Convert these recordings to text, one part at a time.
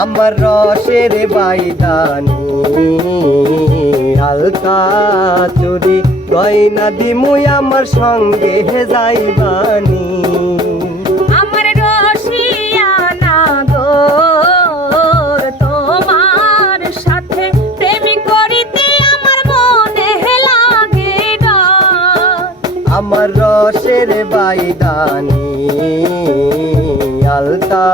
আমার রসের বাইদানি হালকা চুরি গয়না দিমুই আমার সঙ্গে যাইবানি। আমার রসিয়ানা গো তোমার সাথে প্রেম করিতে আমার মনে লাগে ডর। আমার রসের বাইদানি আলতা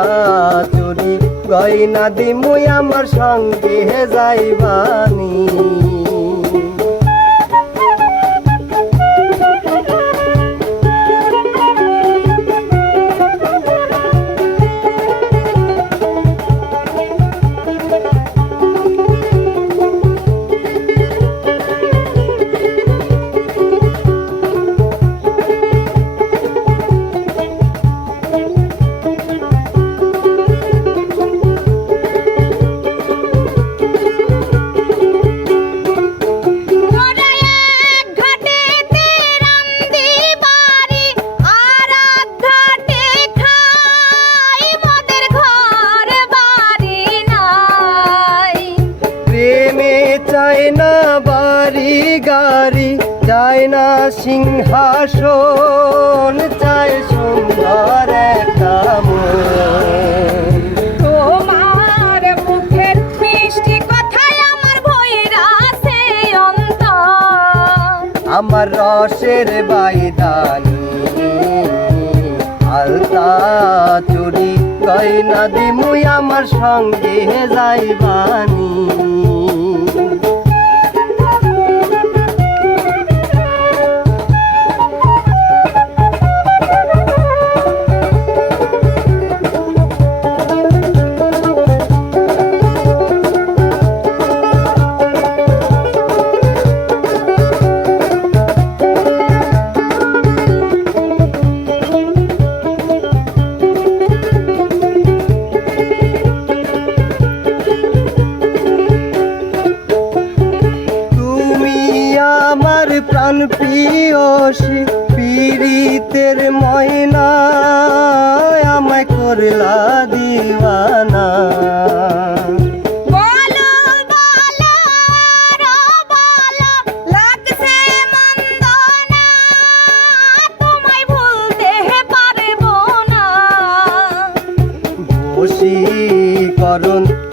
চুরি গয়না দিমুই আমার সঙ্গে যাইবানি। সিংহাসন চায় সুন্দর একটা। তোমার মুখের মিষ্টি কথায় আমার ভইরা আছে অন্তর। আমার রসের বাইদানি আলতা চুরি গয়না দিমুই আমার সঙ্গে যাইবানি পীড়িতের ময়না আমায় করলা দিওয়ানা। বলো বলো আরও বলো, লাগছে মন্দ না, তোমায় ভুলতে পারব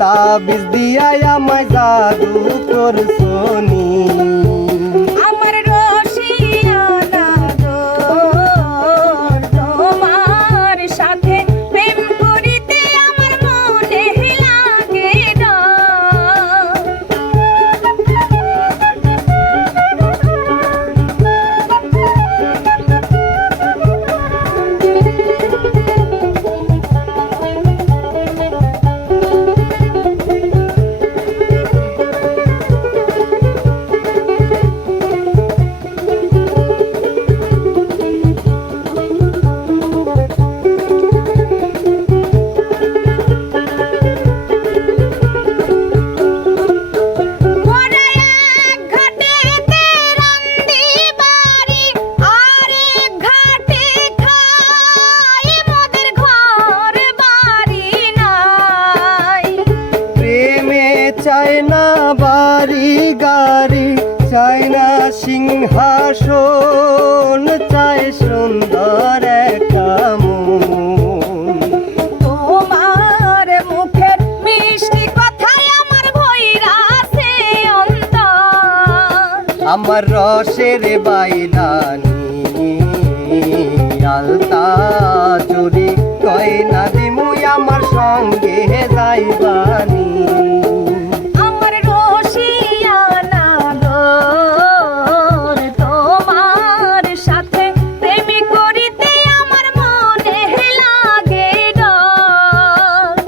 তাবিজ দিয়াই আমায় জাদু করছনি চায় না বাড়ি গাড়ি চায় না সিংহাসন চায় সুন্দর একটা আমার রসের বাইদানি আলতা চুরি গয়না দিমুই আমার সঙ্গে যাইবানি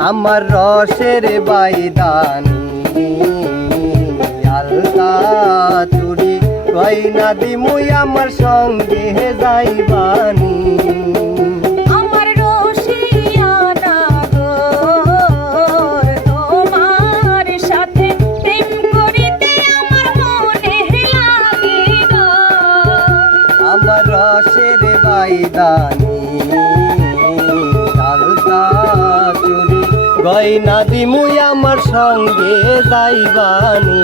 আমার রসের বাইদানি আলতা চুরি গয়না দিমুই আমার সঙ্গে যাইবানি। আমার রসিয়ানা গয়না দিমুই আমার সঙ্গে যাইবানি।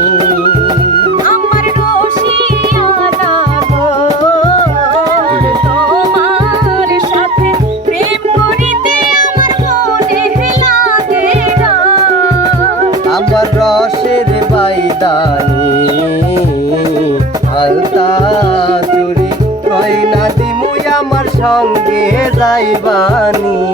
আমার রসের বাইদানি আলতা চুরি আমার সঙ্গে যাইবানি।